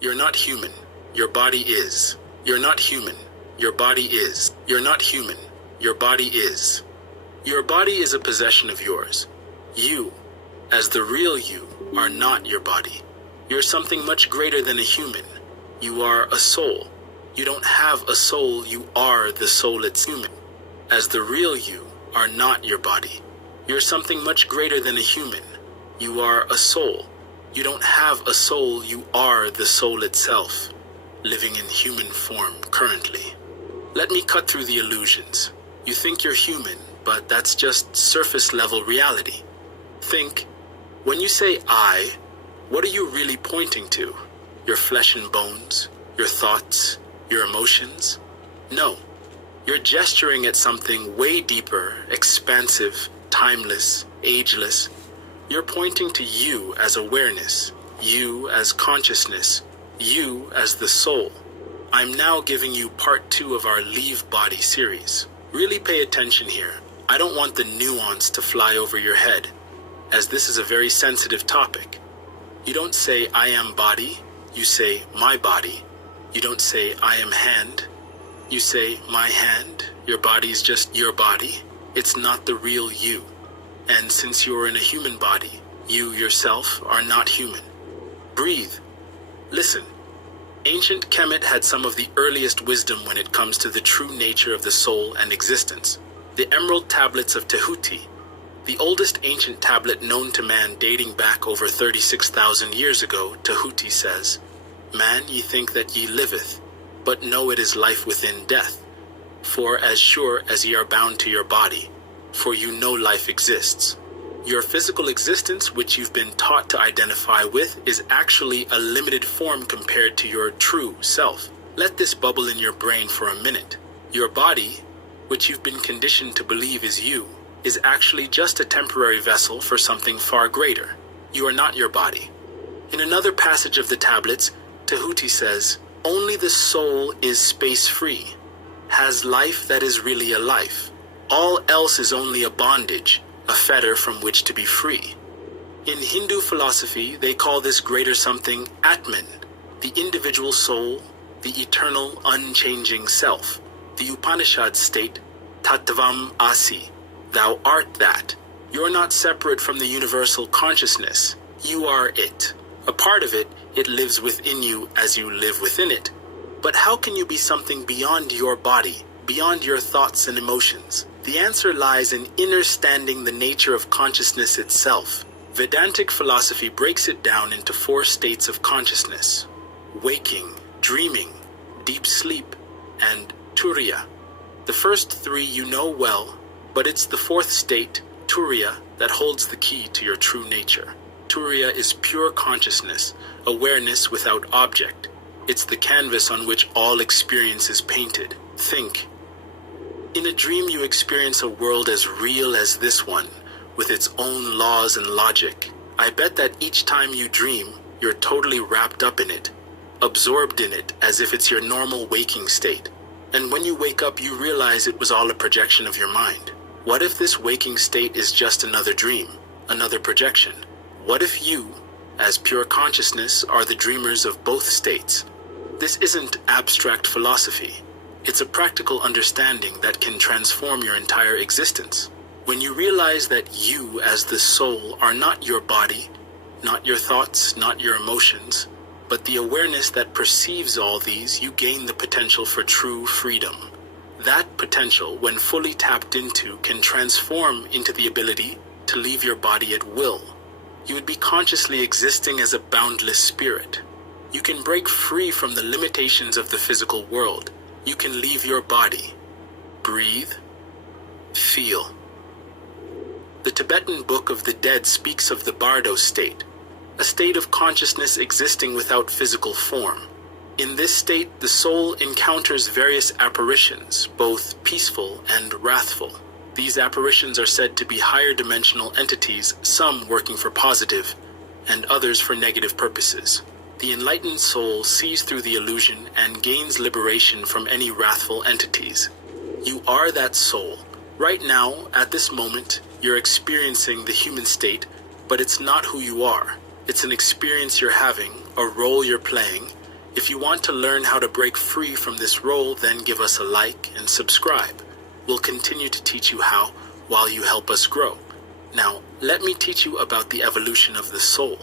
You're not human. Your body is. You're not human. Your body is. You're not human. Your body is. Your body is a possession of yours. You, as the real you, are not your body. You're something much greater than a human. You are a soul. You don't have a soul, you are the soul it's human. As the real you are not your body. You're something much greater than a human. You are a soul. You don't have a soul, you are the soul itself, living in human form currently. Let me cut through the illusions. You think you're human, but that's just surface level reality. Think, when you say I, what are you really pointing to? Your flesh and bones? Your thoughts? Your emotions? No. You're gesturing at something way deeper, expansive, timeless, ageless. You're pointing to you as awareness, you as consciousness, you as the soul. I'm now giving you part 2 of our Leave Body series. Really pay attention here. I don't want the nuance to fly over your head, as this is a very sensitive topic. You don't say, I am body. You say, my body. You don't say, I am hand. You say, my hand. Your body's just your body. It's not the real you. And since you're in a human body, you yourself are not human. Breathe. Listen. Ancient Kemet had some of the earliest wisdom when it comes to the true nature of the soul and existence. The Emerald Tablets of Tehuti, the oldest ancient tablet known to man dating back over 36,000 years ago, Tehuti says, Man, ye think that ye liveth, but know it is life within death. For as sure as ye are bound to your body, for you know life exists. Your physical existence, which you've been taught to identify with, is actually a limited form compared to your true self. Let this bubble in your brain for a minute. Your body, which you've been conditioned to believe is you, is actually just a temporary vessel for something far greater. You are not your body. In another passage of the tablets, Tehuti says, Only the soul is space-free, has life that is really a life. All else is only a bondage, a fetter from which to be free. In Hindu philosophy, they call this greater something Atman, the individual soul, the eternal, unchanging self. The Upanishads state, Tattvam Asi, thou art that. You're not separate from the universal consciousness. You are it. A part of it, it lives within you as you live within it. But how can you be something beyond your body, beyond your thoughts and emotions? The answer lies in understanding the nature of consciousness itself. Vedantic philosophy breaks it down into 4 states of consciousness: waking, dreaming, deep sleep, and turiya. The first 3 you know well, but it's the 4th state, turiya, that holds the key to your true nature. Turiya is pure consciousness, awareness without object. It's the canvas on which all experience is painted. Think. In a dream you experience a world as real as this one, with its own laws and logic. I bet that each time you dream, you're totally wrapped up in it, absorbed in it as if it's your normal waking state. And when you wake up, you realize it was all a projection of your mind. What if this waking state is just another dream, another projection? What if you, as pure consciousness, are the dreamers of both states? This isn't abstract philosophy. It's a practical understanding that can transform your entire existence. When you realize that you, as the soul, are not your body, not your thoughts, not your emotions, but the awareness that perceives all these, you gain the potential for true freedom. That potential, when fully tapped into, can transform into the ability to leave your body at will. You would be consciously existing as a boundless spirit. You can break free from the limitations of the physical world. You can leave your body. Breathe. Feel. The Tibetan Book of the Dead speaks of the Bardo state, a state of consciousness existing without physical form. In this state, the soul encounters various apparitions, both peaceful and wrathful. These apparitions are said to be higher dimensional entities, some working for positive, and others for negative purposes. The enlightened soul sees through the illusion and gains liberation from any wrathful entities. You are that soul. Right now, at this moment, you're experiencing the human state, but it's not who you are. It's an experience you're having, a role you're playing, If you want to learn how to break free from this role, then give us a like and subscribe. We'll continue to teach you how while you help us grow. Now, let me teach you about the evolution of the soul.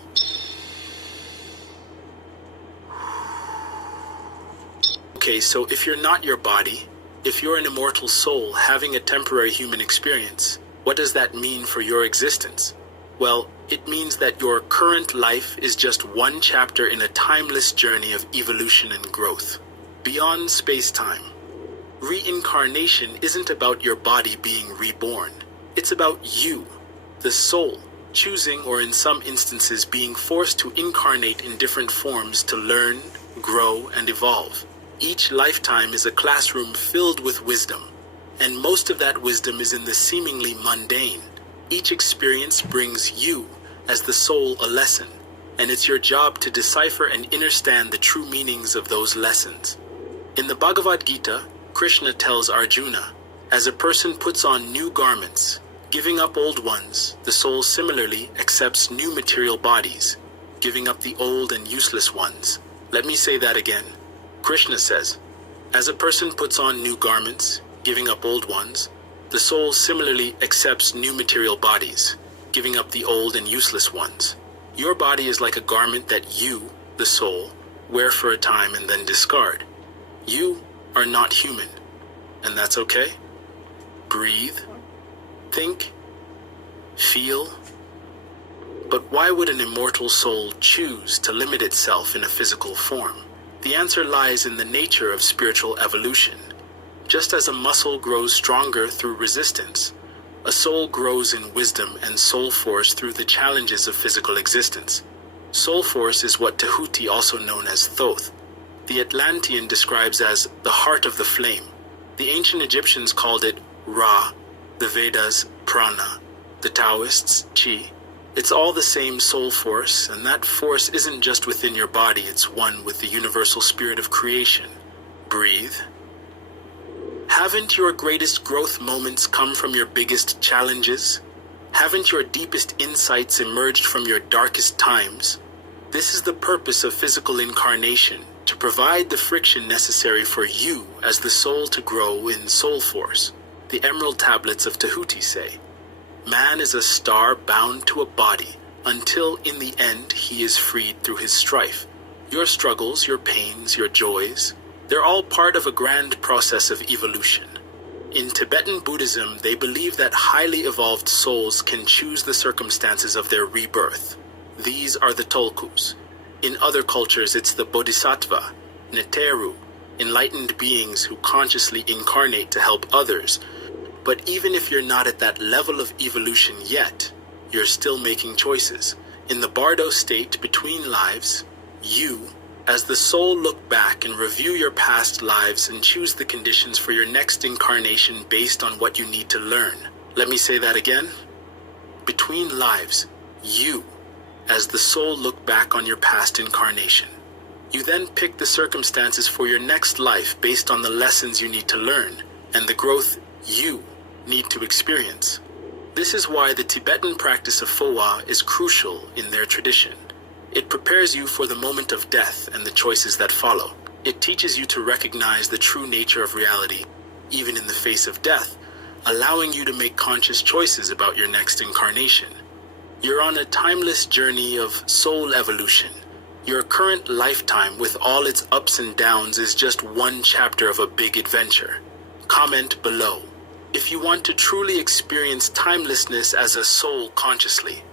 Okay, so if you're not your body, if you're an immortal soul having a temporary human experience, what does that mean for your existence? Well, it means that your current life is just one chapter in a timeless journey of evolution and growth, beyond space-time. Reincarnation isn't about your body being reborn. It's about you, the soul, choosing or in some instances being forced to incarnate in different forms to learn, grow, and evolve. Each lifetime is a classroom filled with wisdom, and most of that wisdom is in the seemingly mundane. Each experience brings you, as the soul, a lesson, and it's your job to decipher and understand the true meanings of those lessons. In the Bhagavad Gita, Krishna tells Arjuna, as a person puts on new garments, giving up old ones, the soul similarly accepts new material bodies, giving up the old and useless ones. Let me say that again. Krishna says, as a person puts on new garments, giving up old ones, the soul similarly accepts new material bodies, giving up the old and useless ones. Your body is like a garment that you, the soul, wear for a time and then discard. You are not human, and that's okay. Breathe, think, feel. But why would an immortal soul choose to limit itself in a physical form? The answer lies in the nature of spiritual evolution. Just as a muscle grows stronger through resistance, a soul grows in wisdom and soul force through the challenges of physical existence. Soul force is what Tahuti, also known as Thoth, the Atlantean describes as the heart of the flame. The ancient Egyptians called it Ra, the Vedas Prana, the Taoists Chi. It's all the same soul force, and that force isn't just within your body, it's one with the universal spirit of creation. Breathe. Haven't your greatest growth moments come from your biggest challenges? Haven't your deepest insights emerged from your darkest times? This is the purpose of physical incarnation, to provide the friction necessary for you as the soul to grow in soul force. The Emerald Tablets of Tahuti say, man is a star bound to a body until in the end he is freed through his strife. Your struggles, your pains, your joys, they're all part of a grand process of evolution. In Tibetan Buddhism, they believe that highly evolved souls can choose the circumstances of their rebirth. These are the Tulkus. In other cultures, it's the Bodhisattva, Neteru, enlightened beings who consciously incarnate to help others. But even if you're not at that level of evolution yet, you're still making choices. In the Bardo state between lives, you, as the soul, look back and review your past lives and choose the conditions for your next incarnation based on what you need to learn. Let me say that again. Between lives, you, as the soul, look back on your past incarnation. You then pick the circumstances for your next life based on the lessons you need to learn and the growth you need to experience. This is why the Tibetan practice of Phowa is crucial in their tradition. It prepares you for the moment of death and the choices that follow. It teaches you to recognize the true nature of reality, even in the face of death, allowing you to make conscious choices about your next incarnation. You're on a timeless journey of soul evolution. Your current lifetime, with all its ups and downs, is just one chapter of a big adventure. Comment below if you want to truly experience timelessness as a soul consciously.